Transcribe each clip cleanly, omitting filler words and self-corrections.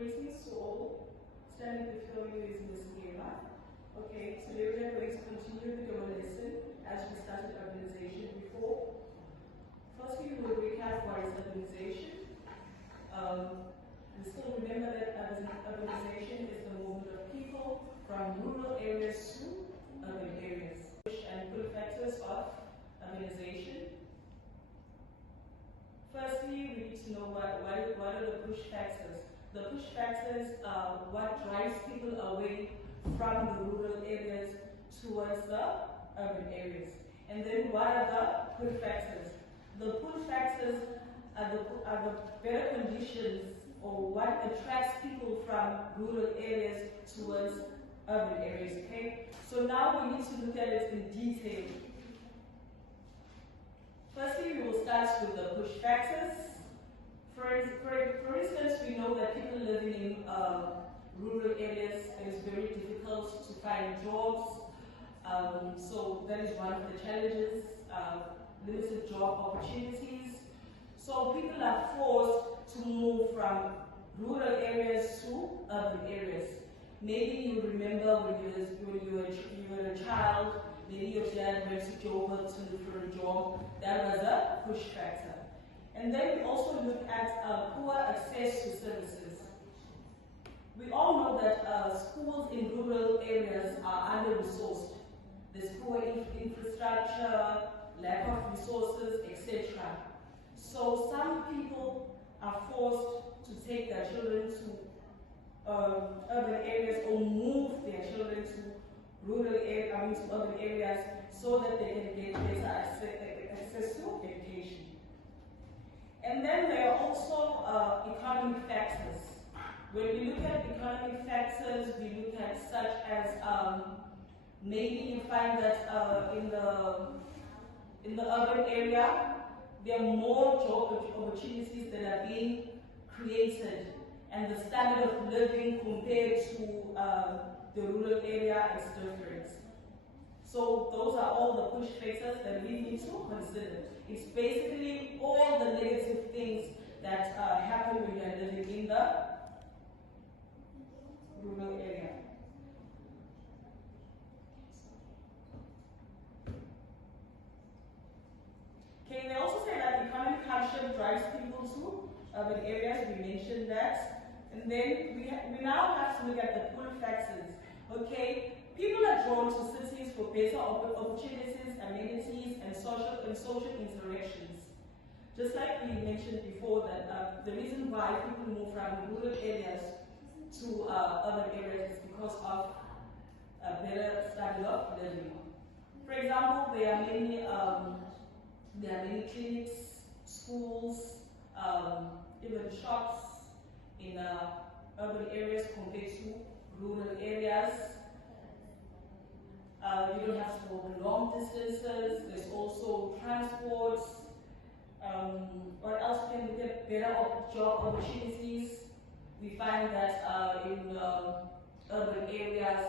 Greetings to all. Standing before you is Ms. Nima. Okay, today we are going to continue with our lesson as we started urbanization before. Firstly, we will recap what is urbanization. We still remember that urbanization is the movement of people from rural areas to urban areas. And pull factors of urbanization. Firstly, we need to know what are the push factors. The push factors are what drives people away from the rural areas towards the urban areas. And then what are the pull factors? The pull factors are the better conditions or what attracts people from rural areas towards urban areas, okay? So now we need to look at it in detail. Firstly, we will start with the push factors. For instance, we know that people living in rural areas, it is very difficult to find jobs. So that is one of the challenges, limited job opportunities. So people are forced to move from rural areas to urban areas. Maybe you remember when you were a child, maybe your dad went to Joburg to look for a job. That was a push factor. And then we also look at poor access to services. We all know that schools in rural areas are under-resourced. There's poor infrastructure, lack of resources, etc. So some people are forced to take their children to urban areas or move their children to urban areas so that they can get better access to education. And then there are also economic factors. When we look at economic factors, we look at such as maybe you find that in the urban area there are more job opportunities that are being created, and the standard of living compared to the rural area is different. So those are all the push factors that we need to consider. It's basically all the negative things that happen when you are living in the rural area. Okay, they also say that economic hardship drives people to urban areas. We mentioned that. And then we now have to look at the pull factors. Okay, people are drawn to cities for better opportunities, amenities, and social interactions. Just like we mentioned before, that the reason why people move from rural areas to urban areas is because of a better standard of living. For example, there are many clinics, schools, even shops in urban areas compared to rural areas. You don't have to walk long distances. There's also transport. What else can we get? Better job opportunities. We find that in urban areas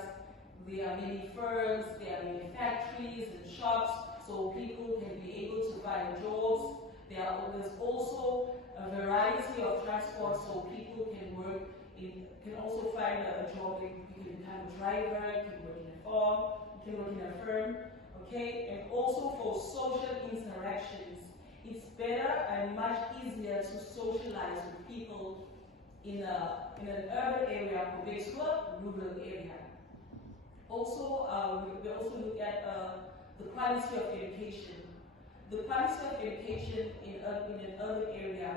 there are many firms, there are many factories and shops, so people can be able to find jobs. There's also a variety of transport, so people can also find a job. You can become a driver, you can work in a farm, you can work in a firm, okay? And also for social interactions, it's better and much easier to socialize with people in an urban area compared to a rural area. Also, we also look at the quality of education. The quality of education in an urban area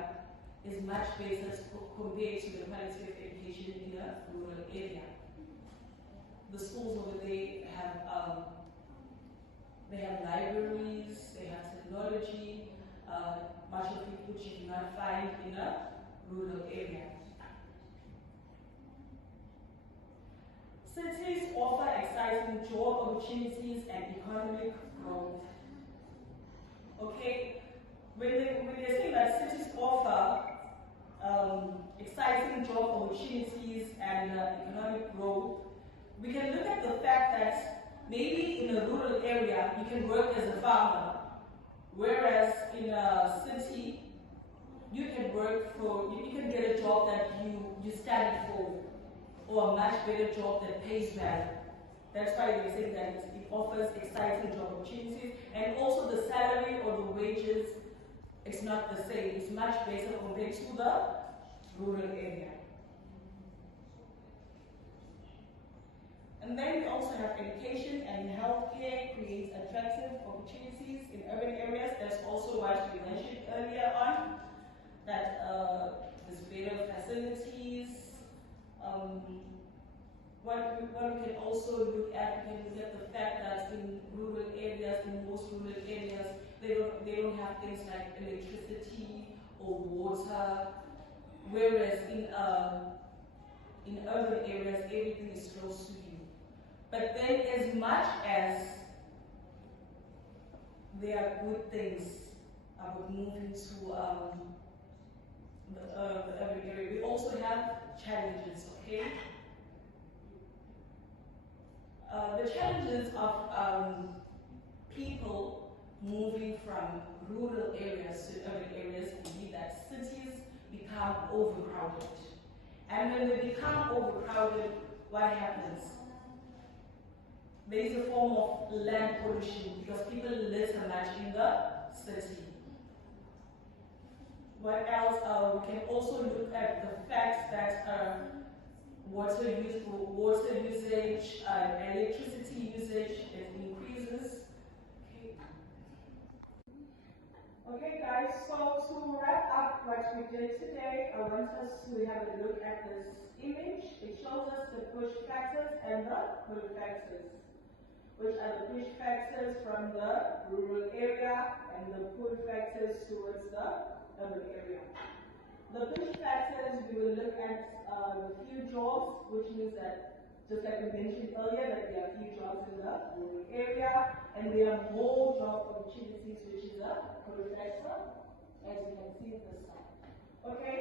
is much better compared to the quality of education in a rural area. The schools over there have libraries, they have technology, much of it which you cannot find in a rural area. Cities offer exciting job opportunities and economic growth. Okay, when they say that cities offer exciting job opportunities and economic growth, we can look at the fact that maybe in a rural area you can work as a farmer, whereas in a city you can get a job that you studied for, or a much better job that pays well. That's why they say that it offers exciting job opportunities, and also the salary or the wages, it's not the same. It's much better compared to the rural area. And then we also have education and healthcare creates attractive opportunities in urban areas. That's also what we mentioned earlier on, that there's better facilities. What we can also look at, we can look at the fact that in rural areas, in most rural areas, they don't have things like electricity or water, whereas in urban areas, everything is close to you. But then as much as there are good things about moving to the urban area, we also have challenges, okay? The challenges of people moving from rural areas to urban areas can be that cities become overcrowded. And when they become overcrowded, what happens? There is a form of land pollution because people live so much in the city. What else? We can also look at the fact that water usage, electricity usage, it increases. Okay guys, so to wrap up what we did today, I want us to have a look at this image. It shows us the push factors and the pull factors, which are the push factors from the rural area and the pull factors towards the urban area. The push factors, we will look at the few jobs, which means that, just like we mentioned earlier, that there are few jobs in the rural area, and there are more job opportunities, which is a pull factor, as you can see this side. Okay,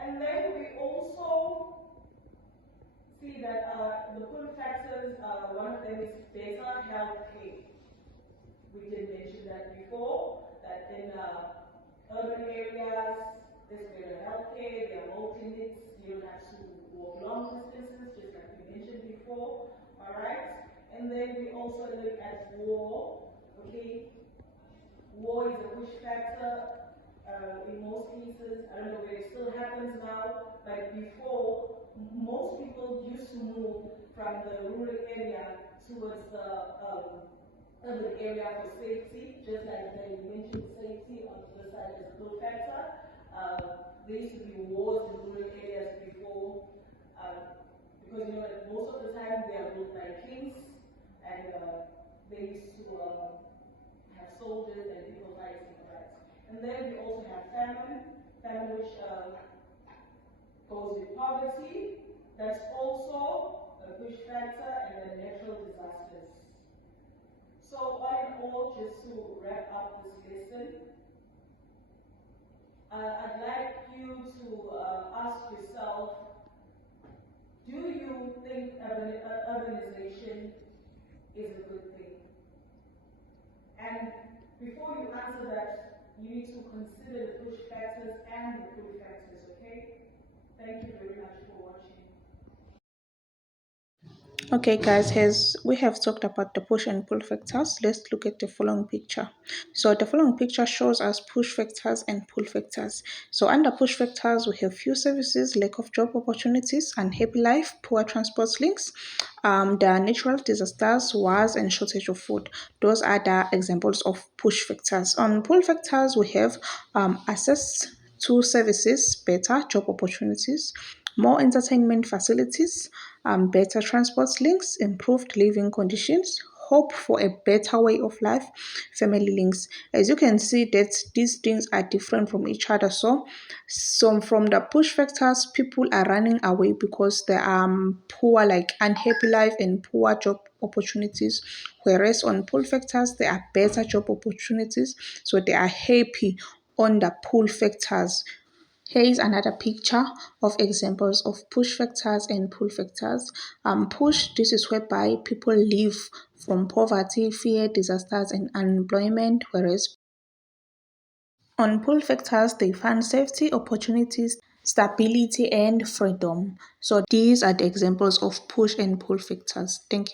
and then we also see that the pull factors, one of them is better health care. We did mention that before, that in urban areas, there's better healthcare, there are more clinics, you don't have to walk long distances, just like we mentioned before, alright? And then we also look at war, okay? War is a push factor in most cases. I don't know where it still happens now, but before, most people used to move from the rural area towards the urban area for safety, just like they mentioned safety on the side as a pull factor. There used to be wars in rural areas before, because you know that most of the time they are ruled by kings, and they used to have soldiers and people fighting, right? And then we also have famine which goes with poverty. That's also a push factor, and then natural disasters. So all in all, just to wrap up this lesson, I'd like you to ask yourself, do you think urbanization is a good thing? And before you answer that, you need to consider the push factors and the pull factors, okay? Thank you very much for watching. Okay, guys, as we have talked about the push and pull factors, let's look at the following picture. So the following picture shows us push factors and pull factors. So under push factors, we have few services, lack of job opportunities, unhappy life, poor transport links, the natural disasters, wars, and shortage of food. Those are the examples of push factors. On pull factors, we have access to services, better job opportunities, more entertainment facilities, better transport links, improved living conditions, hope for a better way of life, family links. As you can see, that these things are different from each other. So from the push factors, people are running away because they are poor, like unhappy life and poor job opportunities. Whereas on pull factors, there are better job opportunities, so they are happy on the pull factors. Here is another picture of examples of push factors and pull factors. Push, this is whereby people live from poverty, fear, disasters, and unemployment, whereas on pull factors, they find safety, opportunities, stability, and freedom. So these are the examples of push and pull factors. Thank you.